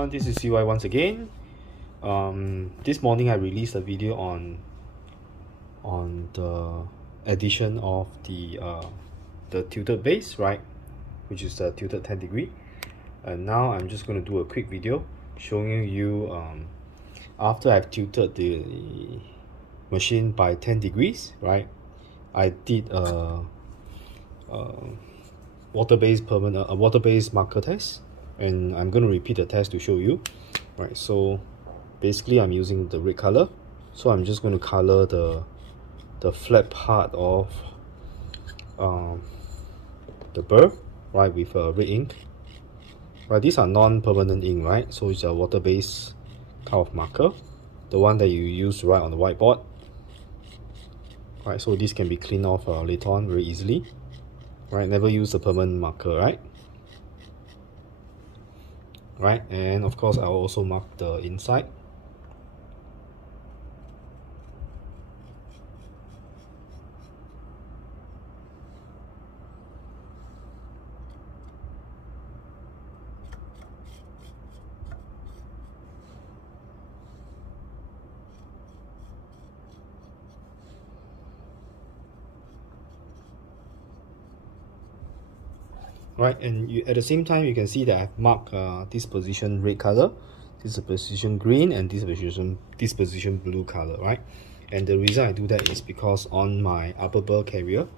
everyone, this is CY once again. This morning I released a video on the addition of the tilted base, right, which is tilted 10 degree. And now I'm just going to do a quick video showing you after I've tilted the machine by 10 degrees, right, I did a water-based marker test, and I'm going to repeat the test to show you. Right, so basically I'm using the red color, so I'm just going to color the flat part of the Burr, right, with red ink. Right, these are non-permanent ink, right, so it's a water-based kind of marker, the one that you use right on the whiteboard. Right, so this can be cleaned off later on very easily. Right, never use a permanent marker, right? Right, and of course I'll also mark the inside. Right, and at the same time you can see that I've marked this position red color, this is a position green, and this position blue color, right? And the reason I do that is because on my upper Burr carrier,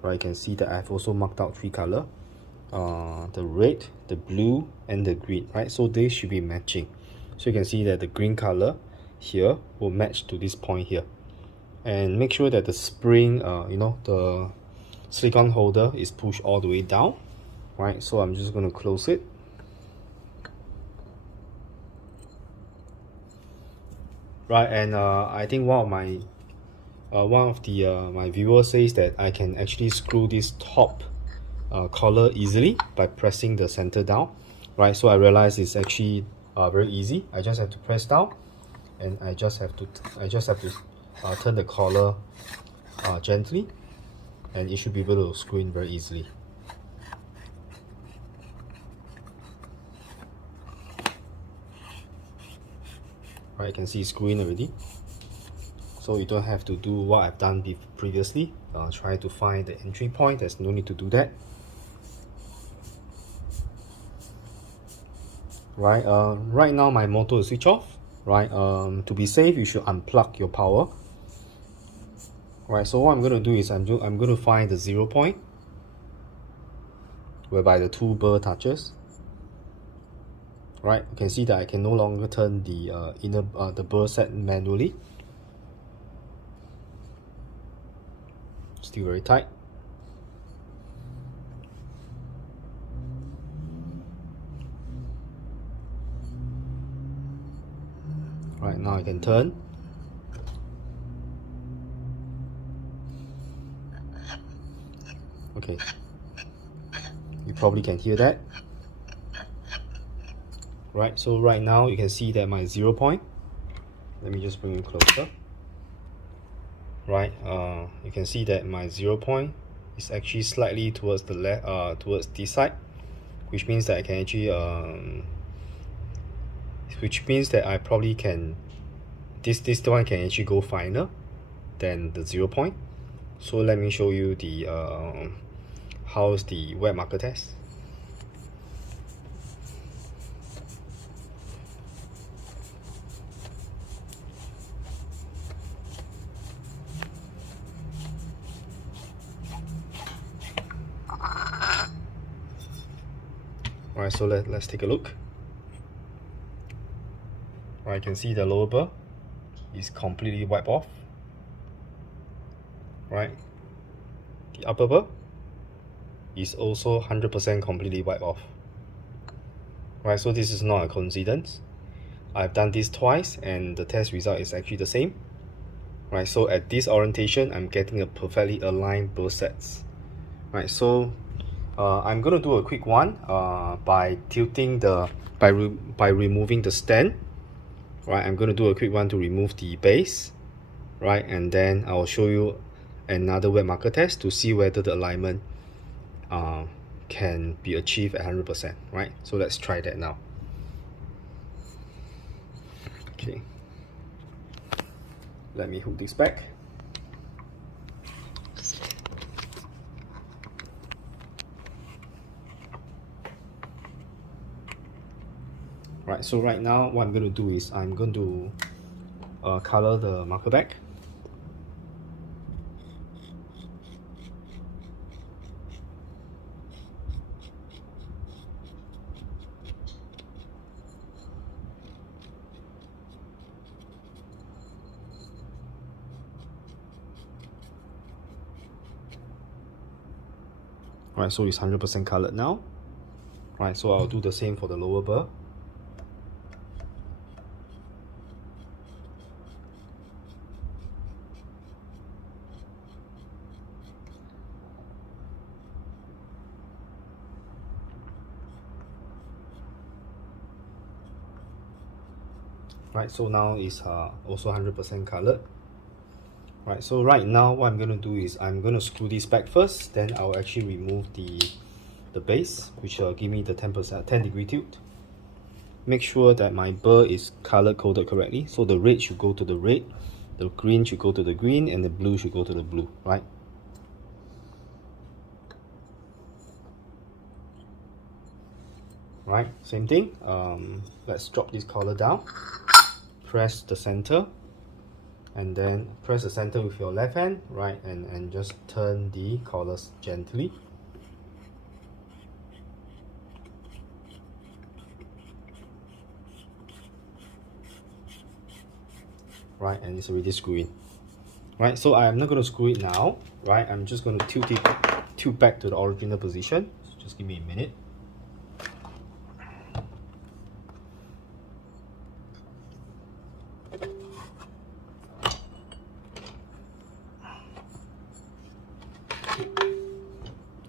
right, you can see that I've also marked out three color, the red, the blue, and the green, right? So they should be matching. So you can see that the green color here will match to this point here, and make sure that the spring, the silicone holder is pushed all the way down. Right, so I'm just going to close it. Right, and I think one of my viewers says that I can actually screw this top collar easily by pressing the center down. Right, so I realized it's actually very easy. I just have to press down, and I just have to turn the collar gently, and it should be able to screw in very easily. Right, you can see it's screwing already, so you don't have to do what I've done previously, try to find the entry point. There's no need to do that. Right, right now my motor is switched off. Right, to be safe you should unplug your power. Right, so what I'm going to do is I'm going to find the 0 point whereby the two Burr touches. Right, you can see that I can no longer turn the the Burr set manually. Still very tight. Right, now I can turn. Okay, you probably can hear that. Right, so right now you can see that my 0 point, let me just bring it closer. Right, you can see that my 0 point is actually slightly towards the left, towards this side, which means that I can actually which means that I probably can, this one can actually go finer than the 0 point. So let me show you the how's the wet marker test. Alright, so let's take a look. Right, you can see the lower Burr is completely wiped off. Right, the upper Burr is also 100% completely wiped off. Right, so this is not a coincidence. I've done this twice and the test result is actually the same. Right, so at this orientation I'm getting a perfectly aligned Burr sets. Right, so I'm gonna do a quick one by tilting by removing the stand. Right, I'm gonna do a quick one to remove the base. Right, and then I'll show you another wet marker test to see whether the alignment can be achieved at 100%. Right, so let's try that now. Okay, let me hold this back. Right, so right now what I'm going to do is I'm going to color the marker back. Right, so it's 100% colored now. Right, so I'll do the same for the lower burr. Right, so now it's also 100% colored. Right, so right now what I'm going to do is I'm going to screw this back first, then I'll actually remove the base, which will give me the 10 degree tilt. Make sure that my burr is color coded correctly, so the red should go to the red, the green should go to the green, and the blue should go to the blue, right? Right, same thing. Let's drop this collar down, press the center, and then press the center with your left hand, right, and just turn the collars gently. Right, and it's already screwed in. Right, so I'm not going to screw it now, right? I'm just going to tilt back to the original position. So just give me a minute.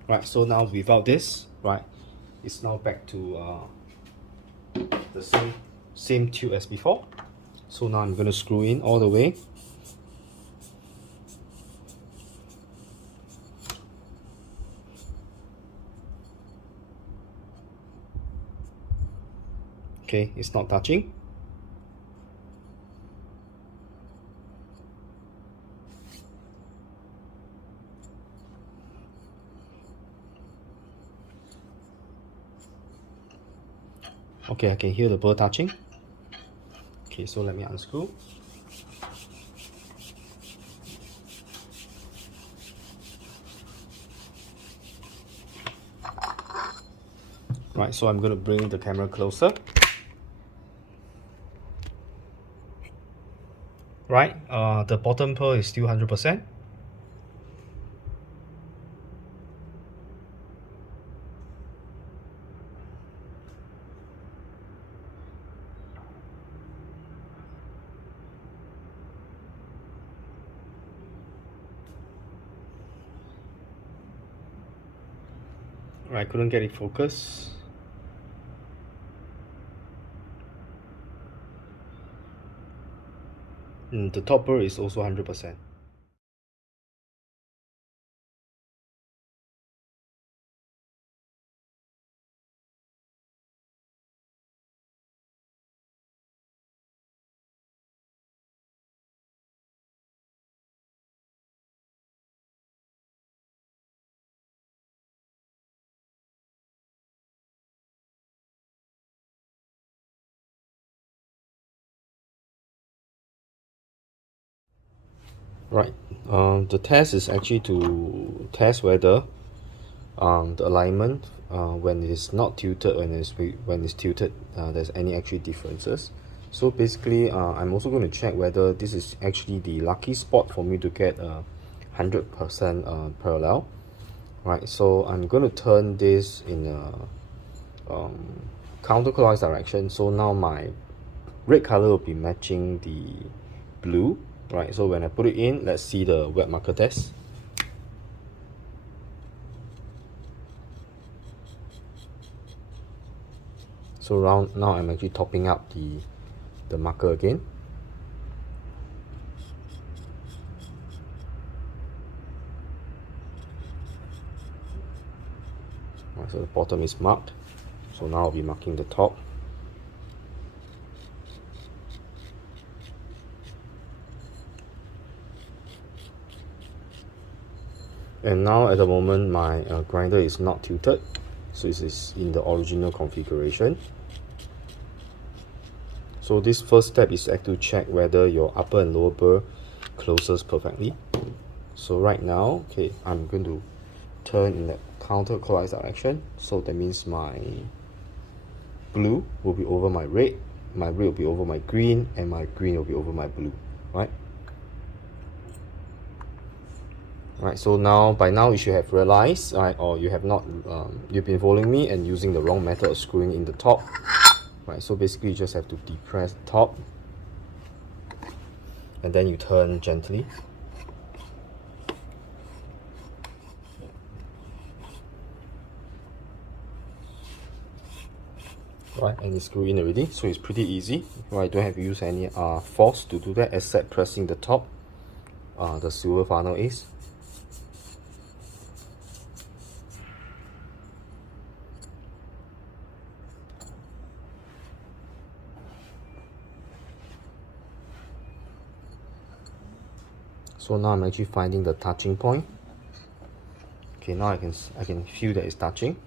Right, so now without this, right, it's now back to the same tilt as before. So now I'm going to screw in all the way. Okay, it's not touching. Okay, I can hear the burr touching. Okay, so let me unscrew. Right, so I'm going to bring the camera closer. Right, the bottom pearl is still 100%. I couldn't get it focused. The top burr is also 100%. Right, the test is actually to test whether the alignment when it is not tilted when it's tilted there's any actually differences. So basically I'm also going to check whether this is actually the lucky spot for me to get 100% parallel. Right, so I'm going to turn this in a counterclockwise direction, so now my red color will be matching the blue. Right, so when I put it in, let's see the wet marker test. So now I'm actually topping up the marker again. Right, so the bottom is marked. So now I'll be marking the top. And now at the moment my grinder is not tilted, so it is in the original configuration. So this first step is to check whether your upper and lower burr closes perfectly. So right now, okay, I'm going to turn in the counterclockwise direction. So that means my blue will be over my red will be over my green, and my green will be over my blue, right? Right, so now by now you should have realized, right, or you have not, you've been following me and using the wrong method of screwing in the top. Right, so basically you just have to depress the top and then you turn gently. Right, and it's screwed in already, so it's pretty easy. Right, don't have to use any force to do that except pressing the top, the silver funnel is. So now I'm actually finding the touching point. Okay, now I can feel that it's touching.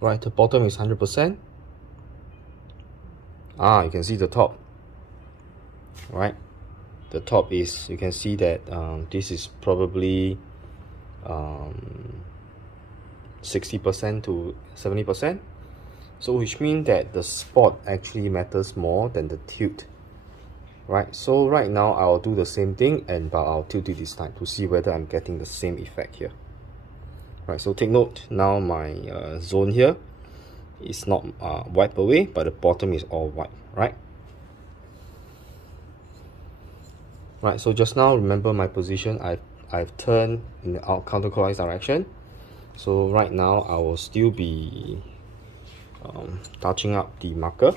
Right, the bottom is 100%. You can see the top. Right, the top is, you can see that this is probably 60% to 70%. So which means that the spot actually matters more than the tilt. Right, so right now I'll do the same thing, but I'll tilt it this time to see whether I'm getting the same effect here. Right, so take note, now my zone here is not wiped away, but the bottom is all white, right? Right, so just now, remember my position, I've turned in the counterclockwise direction. So right now, I will still be touching up the marker.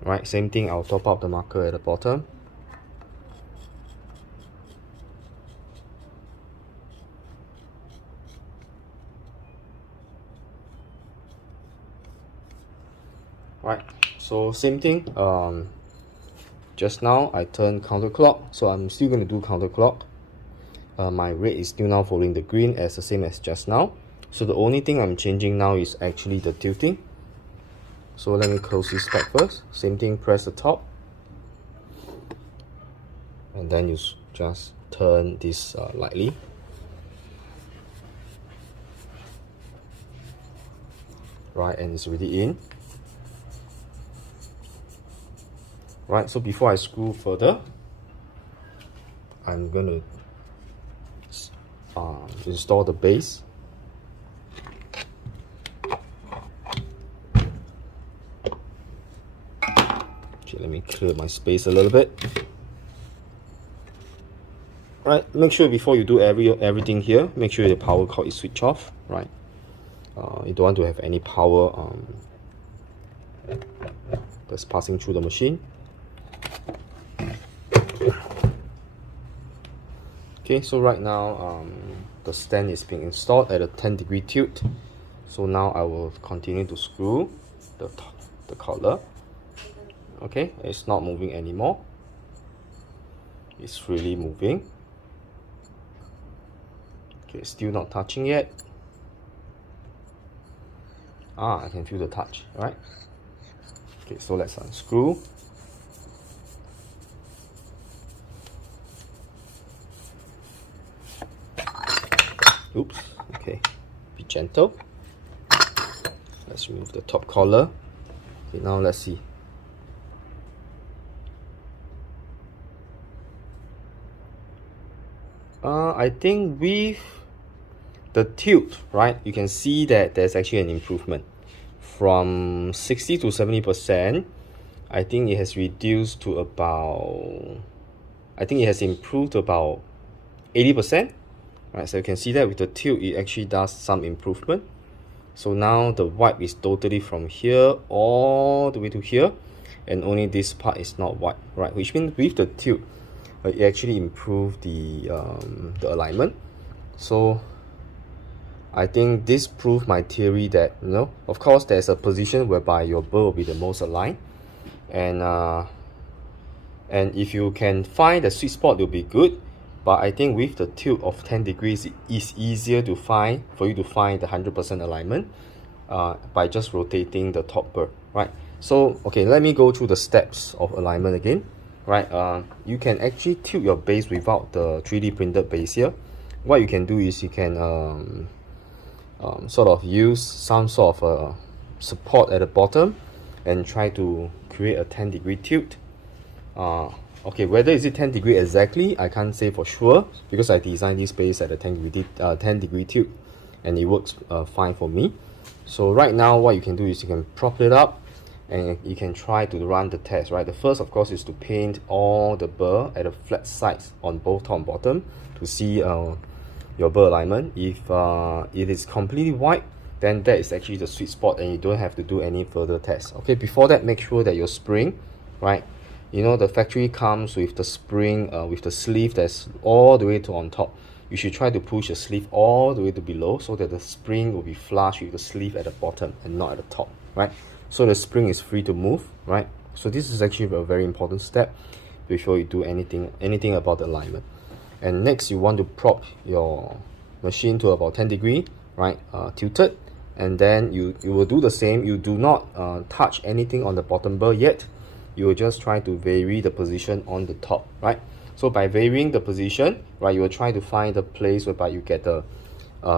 Right, same thing, I'll top up the marker at the bottom. Right, so same thing, just now I turned counterclock, so I'm still going to do counterclock. My red is still now following the green as the same as just now. So the only thing I'm changing now is actually the tilting. So let me close this back first. Same thing, press the top. And then you just turn this lightly. Right, and it's already in. Right, so before I screw further, I'm going to install the base. Okay, let me clear my space a little bit. Right, make sure before you do everything here, make sure the power cord is switched off. Right, you don't want to have any power that's passing through the machine. Okay, so right now the stand is being installed at a 10-degree tilt. So now I will continue to screw the collar. Okay, it's not moving anymore. It's freely moving. Okay, still not touching yet. I can feel the touch, right? Okay, so let's unscrew. Oops, okay, be gentle. Let's remove the top collar. Okay, now let's see. I think with the tilt, right, you can see that there's actually an improvement. From 60 to 70%, I think it has reduced to about, I think it has improved to about 80%. Right, so you can see that with the tilt, it actually does some improvement. So now the wipe is totally from here all the way to here, and only this part is not wiped, right? Which means with the tilt, it actually improved the alignment. So I think this proved my theory that, you know, of course there's a position whereby your burr will be the most aligned, and if you can find the sweet spot, it'll be good. But I think with the tilt of 10 degrees, it is easier to find, for you to find the 100% alignment by just rotating the top burr, right? So okay, let me go through the steps of alignment again, right? You can actually tilt your base without the 3D printed base here. What you can do is you can sort of use some sort of support at the bottom and try to create a 10-degree tilt. Okay, whether is it 10 degree exactly, I can't say for sure, because I designed this base at a 10 degree tilt, and it works fine for me. So right now what you can do is you can prop it up and you can try to run the test, right? The first, of course, is to paint all the burr at the flat sides on both top and bottom to see your burr alignment. If it is completely white, then that is actually the sweet spot and you don't have to do any further tests. Okay, before that, make sure that your spring, right, you know, the factory comes with the spring with the sleeve that's all the way to on top. You should try to push the sleeve all the way to below so that the spring will be flush with the sleeve at the bottom and not at the top, right? So the spring is free to move, right? So this is actually a very important step before you do anything about the alignment. And next, you want to prop your machine to about 10 degree, right, tilted, and then you will do the same. You do not touch anything on the bottom burr yet. You will just try to vary the position on the top, right? So by varying the position, right, you will try to find the place whereby you get the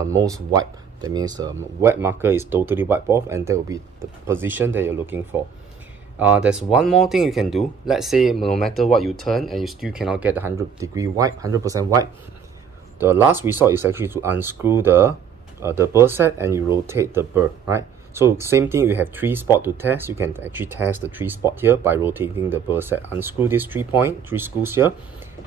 most wipe. That means the wet marker is totally wiped off, and that will be the position that you're looking for. There's one more thing you can do. Let's say no matter what you turn and you still cannot get the 100-degree wipe, 100% wipe, the last resort is actually to unscrew the burr set and you rotate the burr, right? So same thing, you have 3 spots to test. You can actually test the 3 spots here by rotating the burr set. Unscrew these 3 screws here,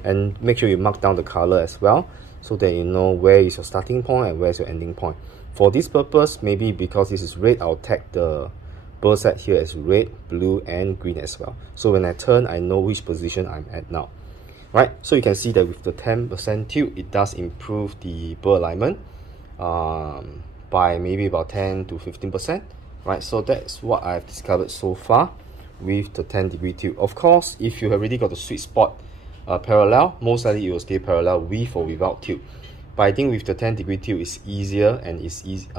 and make sure you mark down the color as well, so that you know where is your starting point and where is your ending point. For this purpose, maybe because this is red, I'll tag the burr set here as red, blue, and green as well. So when I turn, I know which position I'm at now, right? So you can see that with the 10% tilt, it does improve the burr alignment by maybe about 10 to 15%, right? So that's what I've discovered so far with the 10-degree tilt. Of course, if you have already got the sweet spot parallel, most likely it will stay parallel with or without tilt. But I think with the 10-degree tilt, it's easier, and it's easy.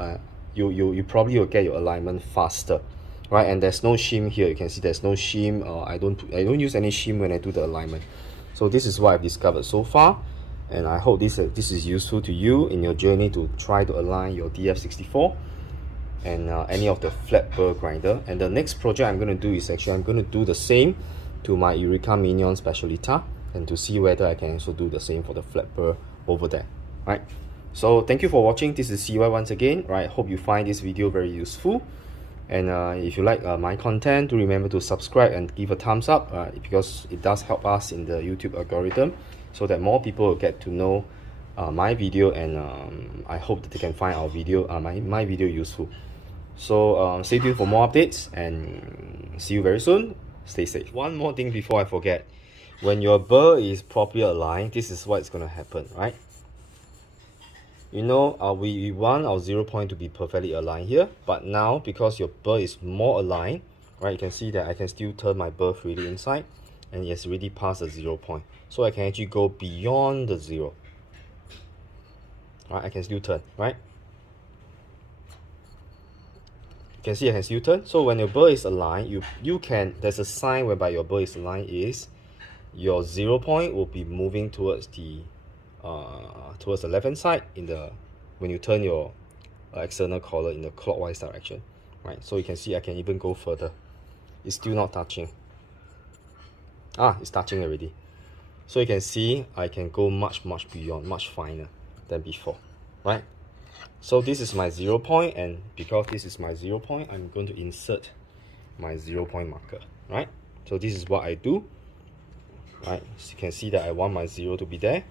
You probably will get your alignment faster, right? And there's no shim here. You can see there's no shim. I don't use any shim when I do the alignment. So this is what I've discovered so far, and I hope this is useful to you in your journey to try to align your DF64 and any of the flat burr grinder. And the next project I'm going to do is actually I'm going to do the same to my Eureka Minion Specialita, and to see whether I can also do the same for the flat burr over there, right? So thank you for watching. This is CY once again, right? Hope you find this video very useful. And if you like my content, do remember to subscribe and give a thumbs up, because it does help us in the YouTube algorithm, so that more people will get to know my video, and I hope that they can find our video, my video useful. So stay tuned for more updates, and see you very soon. Stay safe. One more thing before I forget. When your burr is properly aligned, this is what's going to happen, right? You know, we want our 0 point to be perfectly aligned here, but now because your burr is more aligned, right, you can see that I can still turn my burr freely inside, and it's already past the 0 point. So I can actually go beyond the 0. Right, I can still turn, right? You can see I can still turn. So when your burr is aligned, you can, there's a sign whereby your burr is aligned is your 0 point will be moving towards the left-hand side when you turn your external collar in the clockwise direction, right? So you can see I can even go further. It's still not touching. It's touching already. So you can see I can go much beyond, much finer than before, right? So this is my 0 point, and because this is my 0 point, I'm going to insert my 0 point marker, right? So this is what I do, right? So you can see that I want my 0 to be there,